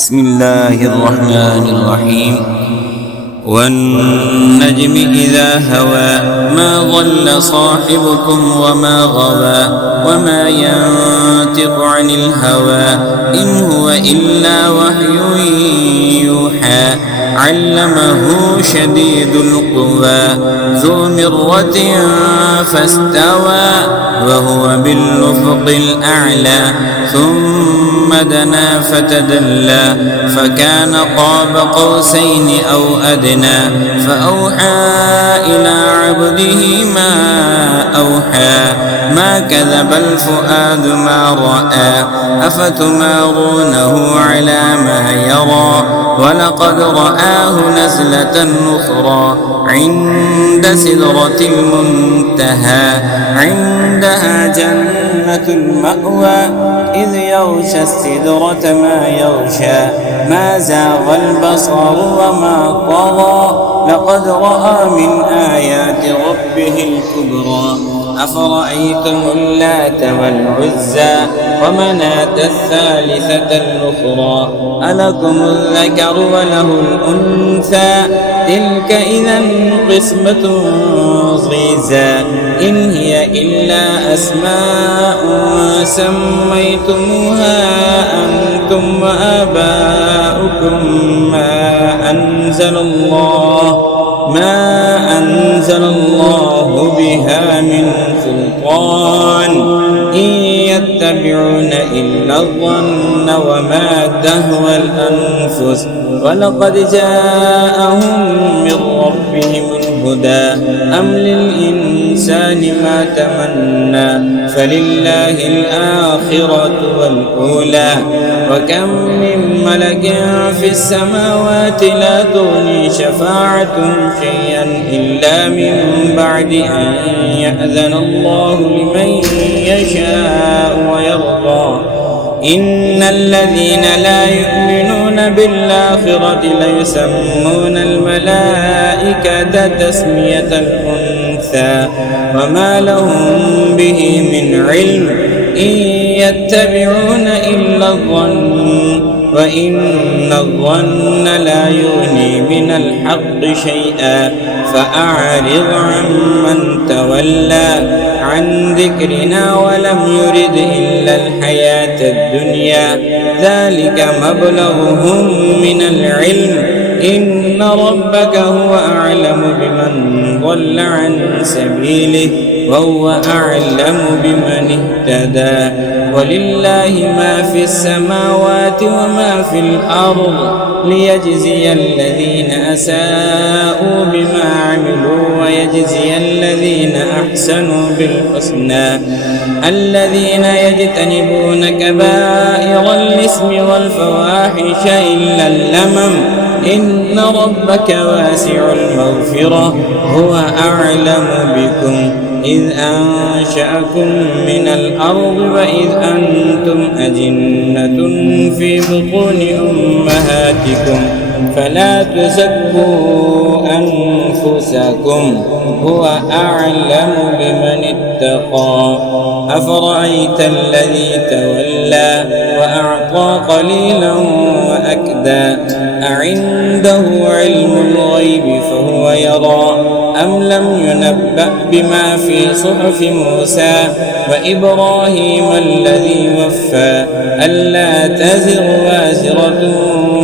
بسم الله الرحمن الرحيم. والنجم إذا هوى ما ضل صاحبكم وما غوى وما ينطق عن الهوى إن هو إلا وحي يوحى علمه شديد القوى ذو مرة فاستوى وهو بالأفق الأعلى ثم دنا فتدلى فكان قاب قوسين أو أدنى فأوحى إلى عبده ما أوحى ما كذب الفؤاد ما رأى أفتمارونه على ما يرى ولقد رآه نزلة أخرى عند سدرة المنتهى عندها جنة المأوى إذ يغشى السدرة ما يغشى ما زاغ البصر وما طغى لقد رأى من آيات ربه الكبرى أفرأيتم اللات والعزى ومناة الثالثة الأخرى ألكم الذكر وله الأنثى تلك إذا قسمة ضيزى إن هي إلا أسماء سميتموها أنتم وآباؤكم ما أنزل الله بها من سلطان إن يتبعون إلا الظن وما تهوى الأنفس ولقد جاءهم من ربهم الهدى أم للإنسان ما تمنى فلله الآخرة والأولى وكم من ملك في السماوات لا تغني شفاعتهم شيئا إلا من بعد أن يأذن الله لمن يشاء ويرضى إن الذين لا يؤمنون بالآخرة ليسمون الملائكة تسمية الأنثى وما لهم به من علم إن يتبعون إلا الظن وإن الظن لا يغني من الحق شيئا فأعرض عمن تولى عن ذكرنا ولم يرد إلا الحياة الدنيا ذلك مبلغهم من العلم إن ربك هو أعلم بمن ضل عن سبيله وهو أعلم بمن اهتدى ولله ما في السماوات وما في الأرض ليجزي الذين أساءوا بما عملوا ويجزي الذين أحسنوا بالحسنى الذين يجتنبون كبائر الإثم والفواحش إلا اللمم إن ربك واسع المغفرة هو أعلم بكم إذ أنشأكم من الأرض وإذ أنتم أجنة في بطون أمهاتكم فلا تزكوا أنفسكم هو أعلم بمن اتقى أفرأيت الذي تولى وأعطى قليلا وأكدى أعنده علم الغيب فهو يرى أم لم ينبأ بما في صحف موسى وإبراهيم الذي وفى ألا تزر وازرة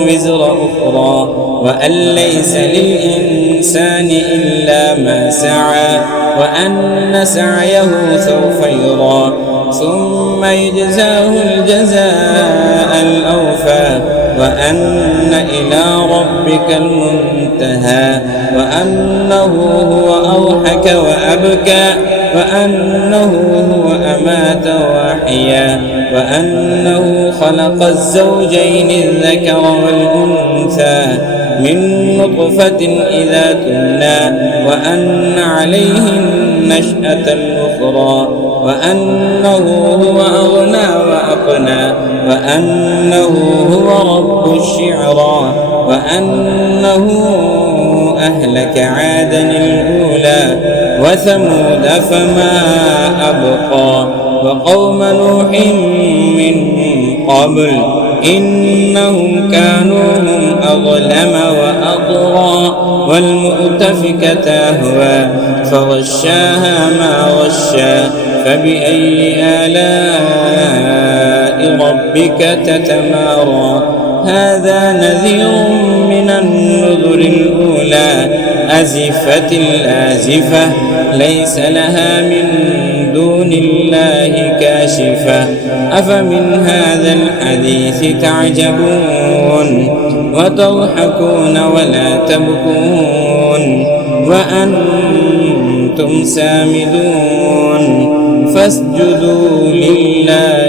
وزر أخرى وأن ليس للإنسان إلا ما سعى وأن سعيه سوف يرى ثم يجزاه الجزاء الأوفى وأن إلى ربك المنتهى وأنه هو أضحك وأبكى وأنه هو أمات وأحيا وأنه خلق الزوجين الذكر والأنثى من نطفة إذا تمنى وأن عليه النشأة الأخرى وأنه هو أغنى وأقنى وأنه هو رب الشعرى وأنه أهلك عادا الأولى وثمود فما أبقى وقوم نوح من قبل إنهم كانوا هم أظلم وأطغى والمؤتفكة أهوى فغشاها ما غشى فبأي آلاء ربك تتمارى هذا نذير من النذر الأولى أزفت الآزفة ليس لها من دون الله كاشفة أفمن هذا الحديث تعجبون وتضحكون ولا تبكون وأنتم سامدون فاسجدوا لله